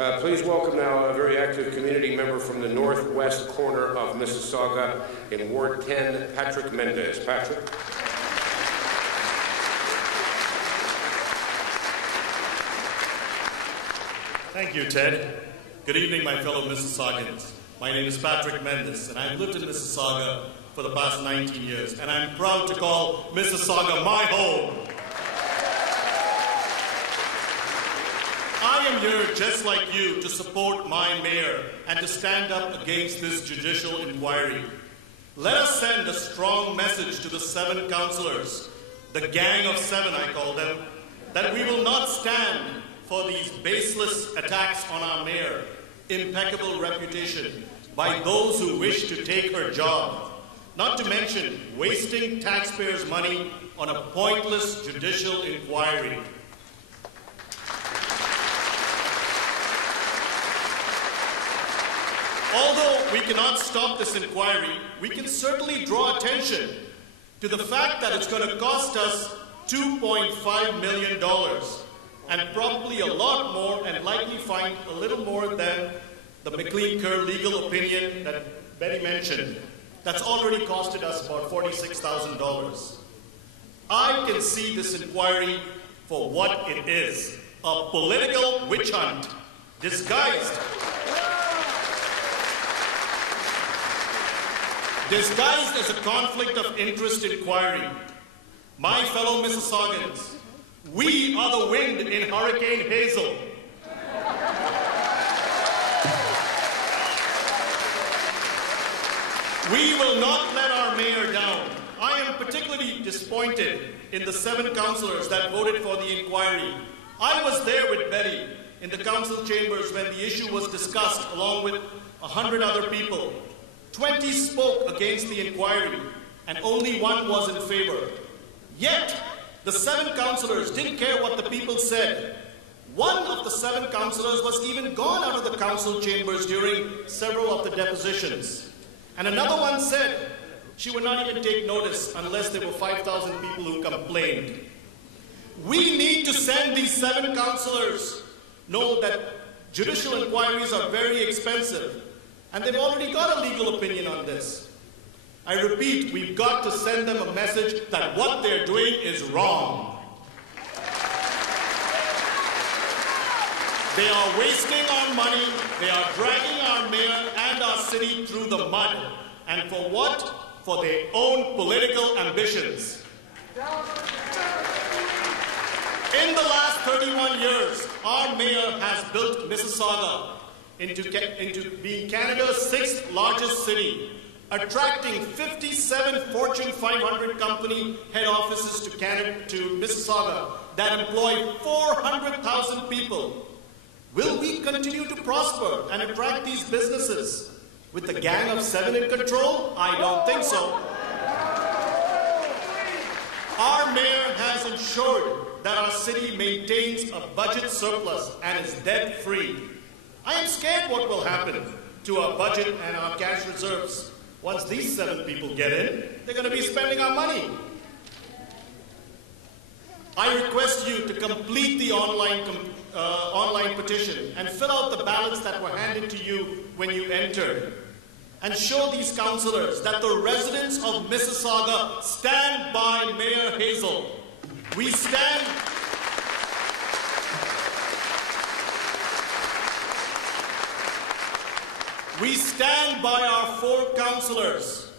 Please welcome now a very active community member from the northwest corner of Mississauga in Ward 10, Patrick Mendes. Patrick. Thank you, Ted. Good evening, my fellow Mississaugans. My name is Patrick Mendes, and I've lived in Mississauga for the past 19 years, and I'm proud to call Mississauga my home. I am here, just like you, to support my mayor and to stand up against this judicial inquiry. Let us send a strong message to the 7 councillors, the gang of 7 I call them, that we will not stand for these baseless attacks on our mayor, impeccable reputation, by those who wish to take her job, not to mention wasting taxpayers' money on a pointless judicial inquiry. Although we cannot stop this inquiry, we can certainly draw attention to the fact that it's going to cost us $2.5 million and probably a lot more, and likely find a little more than the McLean-Kerr legal opinion that Betty mentioned. That's already costed us about $46,000. I can see this inquiry for what it is, a political witch hunt disguised as a conflict of interest inquiry. My fellow Mississaugans, we are the wind in Hurricane Hazel. We will not let our mayor down. I am particularly disappointed in the 7 councillors that voted for the inquiry. I was there with Betty in the council chambers when the issue was discussed along with 100 other people. 20 spoke against the inquiry and only 1 was in favor. Yet, the 7 councillors didn't care what the people said. 1 of the 7 councillors was even gone out of the council chambers during several of the depositions. And another one said she would not even take notice unless there were 5,000 people who complained. We need to send these 7 councillors know that judicial inquiries are very expensive, and they've already got a legal opinion on this. I repeat, we've got to send them a message that what they're doing is wrong. They are wasting our money, they are dragging our mayor and our city through the mud. And for what? For their own political ambitions. In the last 31 years, our mayor has built Mississauga into being Canada's 6th largest city, attracting 57 Fortune 500 company head offices to Mississauga that employ 400,000 people. Will we continue to prosper and attract these businesses with the gang of 7 in control? I don't think so. Our mayor has ensured that our city maintains a budget surplus and is debt-free. I am scared what will happen to our budget and our cash reserves. Once these 7 people get in, they're going to be spending our money. I request you to complete the online petition and fill out the ballots that were handed to you when you entered. And show these councillors that the residents of Mississauga stand by Mayor Hazel. We stand by our 4 councillors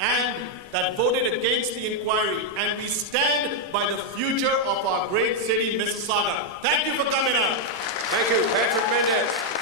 and that voted against the inquiry, and we stand by the future of our great city, Mississauga. Thank you for coming out. Thank you, Patrick Mendes.